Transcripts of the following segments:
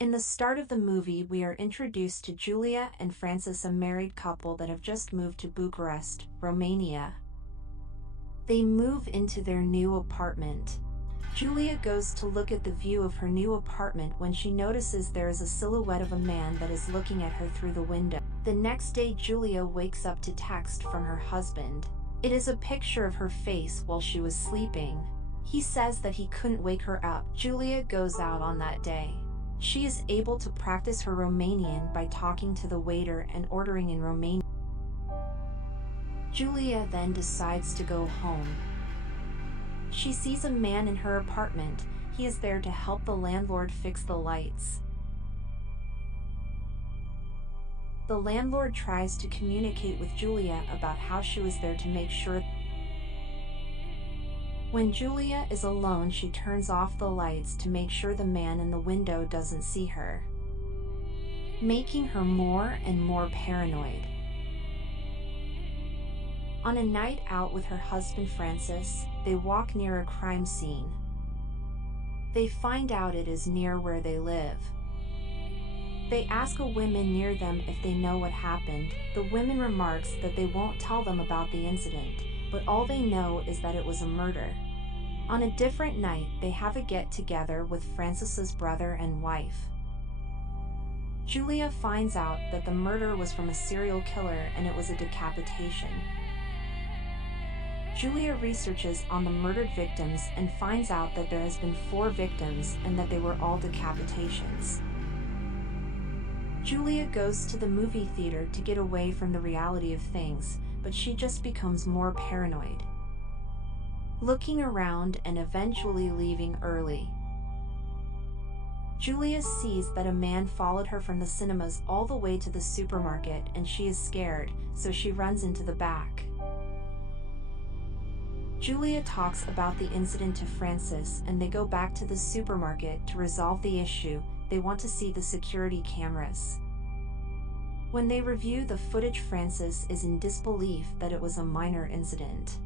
In the start of the movie, we are introduced to Julia and Francis, a married couple that have just moved to Bucharest, Romania. They move into their new apartment. Julia goes to look at the view of her new apartment when she notices there is a silhouette of a man that is looking at her through the window. The next day, Julia wakes up to text from her husband. It is a picture of her face while she was sleeping. He says that he couldn't wake her up. Julia goes out on that day. She is able to practice her Romanian by talking to the waiter and ordering in Romanian. Julia then decides to go home. She sees a man in her apartment. He is there to help the landlord fix the lights. The landlord tries to communicate with Julia about how she was there to make sure. When Julia is alone, she turns off the lights to make sure the man in the window doesn't see her, making her more and more paranoid. On a night out with her husband Francis, they walk near a crime scene. They find out it is near where they live. They ask a woman near them if they know what happened. The woman remarks that they won't tell them about the incident, but all they know is that it was a murder. On a different night, they have a get-together with Francis's brother and wife. Julia finds out that the murder was from a serial killer and it was a decapitation. Julia researches on the murdered victims and finds out that there has been 4 victims and that they were all decapitations. Julia goes to the movie theater to get away from the reality of things, but she just becomes more paranoid, looking around and eventually leaving early. Julia sees that a man followed her from the cinemas all the way to the supermarket and she is scared, so she runs into the back. Julia talks about the incident to Francis and they go back to the supermarket to resolve the issue. They want to see the security cameras. When they review the footage, Francis is in disbelief that it was a minor incident.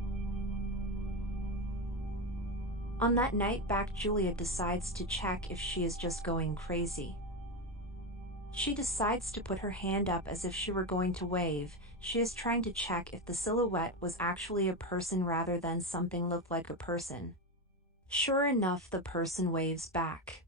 On that night back, Julia decides to check if she is just going crazy. She decides to put her hand up as if she were going to wave. She is trying to check if the silhouette was actually a person rather than something looked like a person. Sure enough, the person waves back.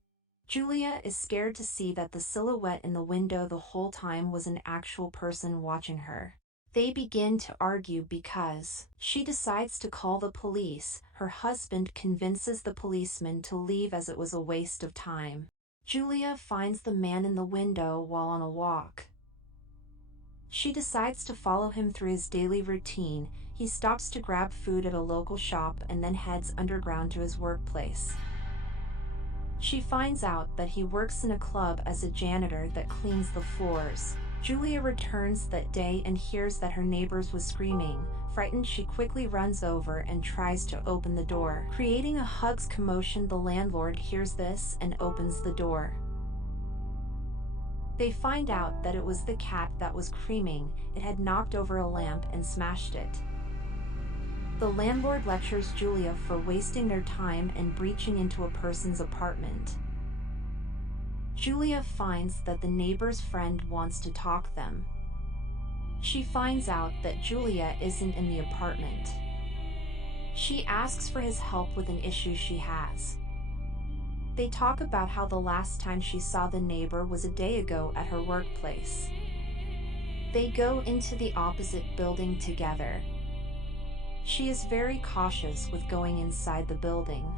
Julia is scared to see that the silhouette in the window the whole time was an actual person watching her. They begin to argue because she decides to call the police. Her husband convinces the policeman to leave as it was a waste of time. Julia finds the man in the window while on a walk. She decides to follow him through his daily routine. He stops to grab food at a local shop and then heads underground to his workplace. She finds out that he works in a club as a janitor that cleans the floors. Julia returns that day and hears that her neighbors was screaming. Frightened, she quickly runs over and tries to open the door, creating a huge commotion. The landlord hears this and opens the door. They find out that it was the cat that was screaming. It had knocked over a lamp and smashed it. The landlord lectures Julia for wasting their time and breaching into a person's apartment. Julia finds that the neighbor's friend wants to talk to them. She finds out that Julia isn't in the apartment. She asks for his help with an issue she has. They talk about how the last time she saw the neighbor was a day ago at her workplace. They go into the opposite building together. She is very cautious with going inside the building.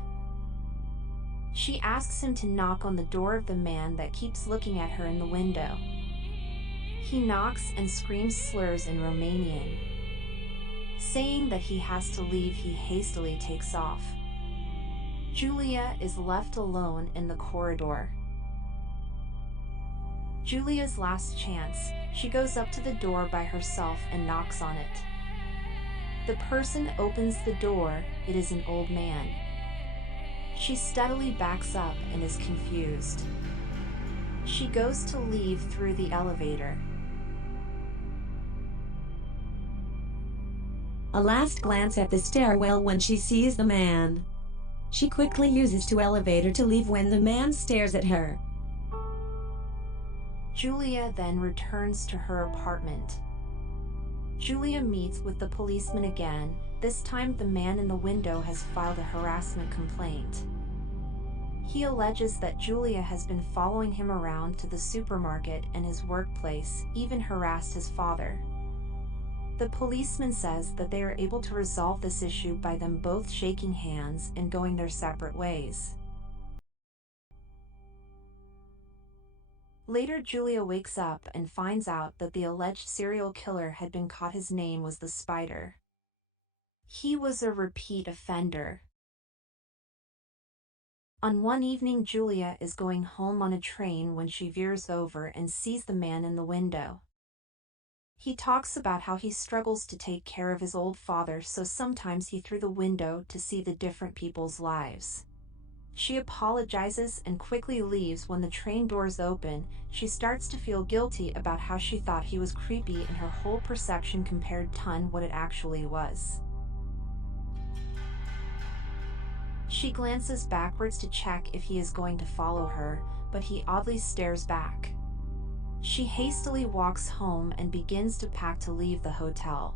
She asks him to knock on the door of the man that keeps looking at her in the window. He knocks and screams slurs in Romanian. Saying that he has to leave, he hastily takes off. Julia is left alone in the corridor. Julia's last chance, she goes up to the door by herself and knocks on it. The person opens the door. It is an old man. She steadily backs up and is confused. She goes to leave through the elevator. A last glance at the stairwell when she sees the man. She quickly uses the elevator to leave when the man stares at her. Julia then returns to her apartment. Julia meets with the policeman again. This time the man in the window has filed a harassment complaint. He alleges that Julia has been following him around to the supermarket and his workplace, even harassed his father. The policeman says that they are able to resolve this issue by them both shaking hands and going their separate ways. Later, Julia wakes up and finds out that the alleged serial killer had been caught. His name was the Spider. He was a repeat offender. On one evening, Julia is going home on a train when she veers over and sees the man in the window. He talks about how he struggles to take care of his old father, so sometimes he threw the window to see the different people's lives. She apologizes and quickly leaves. When the train doors open, she starts to feel guilty about how she thought he was creepy and her whole perception compared to what it actually was. She glances backwards to check if he is going to follow her, but he oddly stares back. She hastily walks home and begins to pack to leave the hotel.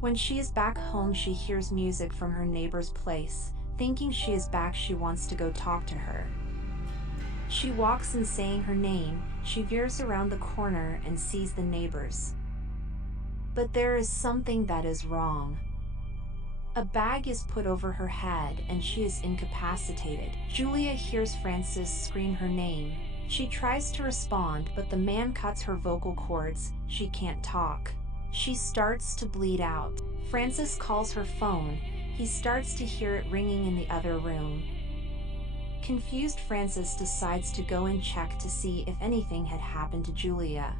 When she is back home, she hears music from her neighbor's place. Thinking she is back, she wants to go talk to her. She walks in saying her name. She veers around the corner and sees the neighbors. But there is something that is wrong. A bag is put over her head and she is incapacitated. Julia hears Francis scream her name. She tries to respond, but the man cuts her vocal cords. She can't talk. She starts to bleed out. Francis calls her phone. He starts to hear it ringing in the other room. Confused, Francis decides to go and check to see if anything had happened to Julia.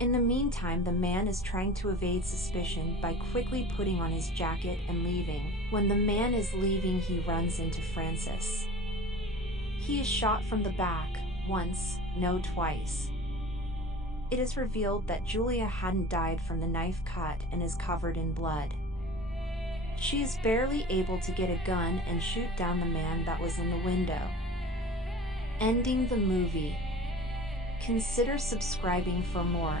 In the meantime, the man is trying to evade suspicion by quickly putting on his jacket and leaving. When the man is leaving, he runs into Francis. He is shot from the back, once, no twice. It is revealed that Julia hadn't died from the knife cut and is covered in blood. She is barely able to get a gun and shoot down the man that was in the window. Ending the movie. Consider subscribing for more.